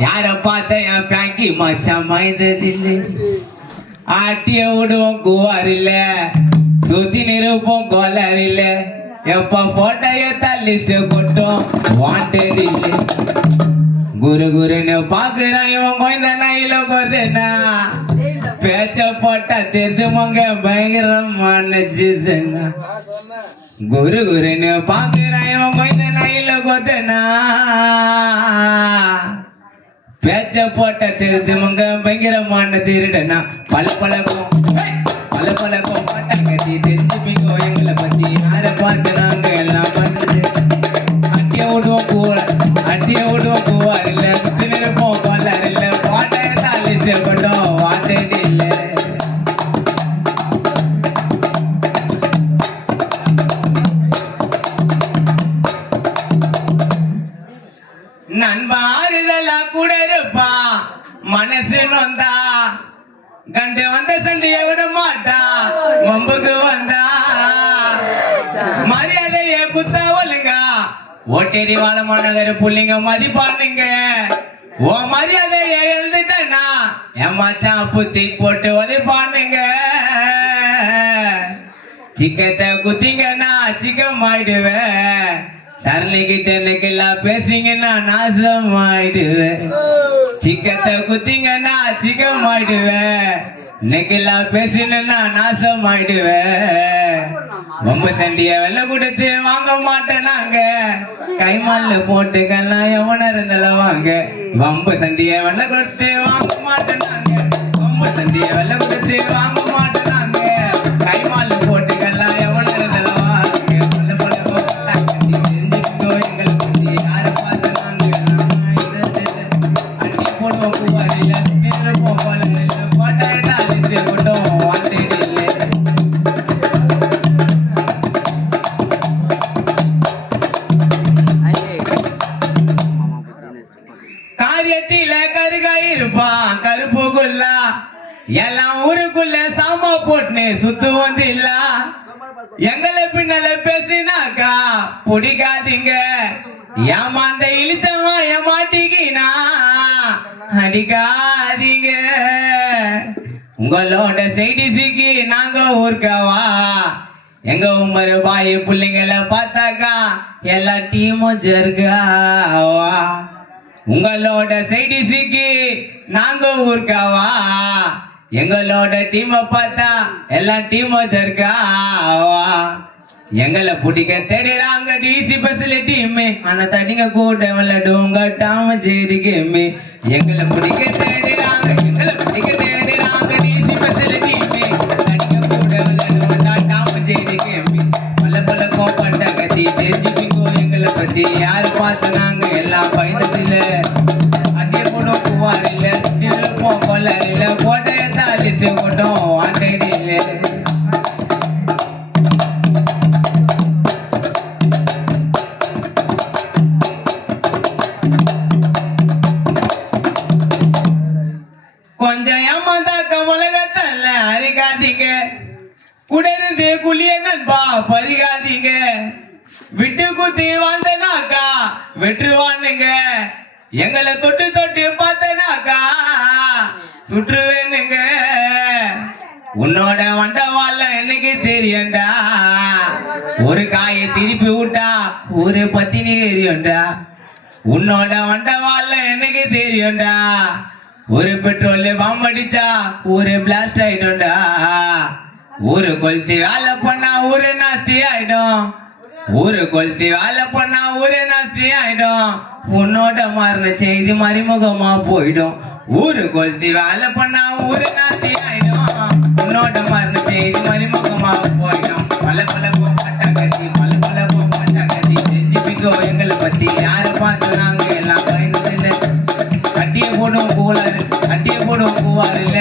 யார பார்த்த என் பேங்கி மச்சான் மைததில்லை ஆட்டிய விடுவோம் குவார் இல்ல சுத்தி நிருப்போம் கோலர் இல்ல எப்ப போட்டோய லிஸ்ட் கொட்டும் வாண்டட் இல்லை குரு குருன்னு பாக்குறான் இவன் கோயந்த நாயில கொறேனா பேச்ச போட்டா தெரிந்து மங்க பயங்கரமான ஜிதுனா குரு குருன்னு பாக்குறான் இவன் கோயந்த நாயில கொறேனா பேச்ச போட்ட தெரிந்து மங்க பயங்கரமான திருடனா பல பழக்கம் போட்டாங்க தெரிஞ்சுப்பீங்கோ எங்களை பத்தி யார பார்த்து நாங்க எல்லாம் பண்றது அட்டிய விடுவோம் கூவார் இல்ல சுத்தி நிற்போம் கொல்லார் இல்ல போட்டதான் லிஸ்ட் கொண்டோம் வாண்டட் இல்ல நண்பா ஆறுதலா கூட இருப்பா மனசு நொந்தா கண்டு வந்த சண்டைய விட மாட்டா மம்புக்கு வந்தா மரியாதைய குத்தா ஒழுங்க ஓட்டேரி வாழமாநகர் புள்ளிங்க மதிப்பானுங்க ஓ மரியாதைய எழுந்துட்டா என் மச்சான் புத்தி போட்டு உதைப்பானுங்க சிக்கத்தை குத்திங்கன்னா சிக்கம் ஆயிடுவேன் தரணிக்கிட்ட எனக்கெல்லாம் பேசிங்கன்னா நாசம் ஆயிடுவேன் சிக்கத்தை குத்திங்கன்னா சிக்கம் ஆயிடுவேன் இன்னைக்கெல்லாம் பேசினா நாசம் ஆயிடுவேன் ரொம்ப சண்டிய வெள்ளை கொடுத்து வாங்க மாட்டேன் நாங்க கைமால போட்டுக்கலாம் எவன இருந்தாலும் வாங்க வம்பு சண்டிய வெள்ளை கொடுத்து வாங்க மாட்டேன் நாங்க ரொம்ப சண்டிய வெள்ளை கொடுத்து வாங்க மாட்டேன் நாங்க கைமால போட்டுக்கலாம் எவன இருந்தாலும் வாங்க தெரிஞ்சுக்கோ எங்களை பத்தி யார பார்த்து நாங்க அட்டி போடுவோம் பூவார் இல்ல இருப்போம் போல இல்ல போட்டாதான் லிஸ்ட் போட்டோம் வாண்டட் இல்லை காரியத்தில கருகாய் இருப்பான் கருப்புக்குள்ளா எல்லாம் ஊருக்குள்ள சாமா போட்டுன்னு சுத்து வந்து இல்ல எங்களை பின்னால பேசினாக்கா பிடிக்காதீங்க ஏமாந்த இழிச்சவா ஏமாட்டிக்கினா அடிக்காதீங்க உங்களோட சைடு சிக்கி நாங்க ஊர்க்கவா எங்க உமர் பாய் பிள்ளைங்களை பார்த்தாக்கா எல்லா டீமும் ஜர்காவா உங்களோட சைடு சிக்கி நாங்க ஊர்க்கவா எங்களோட டீமை பார்த்தா எல்லா டீமும் ஜர்காவா எங்களை பிடிக்க தேடுறாங்க டிசி பஸ்ல டீமே ஆனா தடிங்க கூட விளையாடுங்க டாம சேரி கேமே எங்களை பிடிக்க தேடுறாங்க டிசி பஸ்ல டீமே தடிங்க கூட விளையாடுங்க டாம சேரி கேமே பல கோப்பட்ட கத்தி தெரிஞ்சுப்பீங்கோ எங்களை பத்தி யாரு பார்த்து நாங்க எல்லாம் பயந்ததில்ல அட்டிய போடும் பூவார் இல்ல சுத்தி நிற்போம் கொல்லார் இல்ல போட்டதான் லிஸ்ட் கொண்டோம் வாண்டட் இல்லை கொஞ்சம் ஏமாந்தாக்க உலகத்தல்ல அறிகாதீங்க கூட இருந்து குளிய நண்பா பறிகாதீங்க விட்டு குத்தி வாழ்ந்தனாக்கா வெற்றுவானுங்க எங்களை தொட்டு பார்த்தனாக்கா சுற்றுவேனுங்க உன்னோட வண்டவாள எனக்கு தெரியண்டா ஒரு காயை திருப்பி விட்டா ஒரு பத்தினி எரியுண்டா உன்னோட வண்டவாள எனக்கு தெரியண்டா ஒரு பெட்ரோல் பாம்பு அடிச்சா ஒரு பிளாஸ்ட் ஆயிடும்டா ஒரு கொளுத்தி வேலை பண்ணா ஒரு நாஸ்தி ஆயிடும் ஒரு கொளுத்தி வேலை பண்ணா ஒரு நாஸ்தி ஆயிடும் உன்னோட மாறின செய்தி மறைமுகமா போயிடும் ஒரு கொளுத்தி வேலை பண்ணா ஒரு நாஸ்தி ஆயிடும் உன்னோட மாறின செய்தி மறைமுகமா போயிடும் பல போட்ட கத்தி தெரிஞ்சுப்பிக்கோ எங்களை பத்தி யார பார்த்து நாங்க எல்லாம் பயந்ததில்லை அட்டிய போடும் பூவார் இல்ல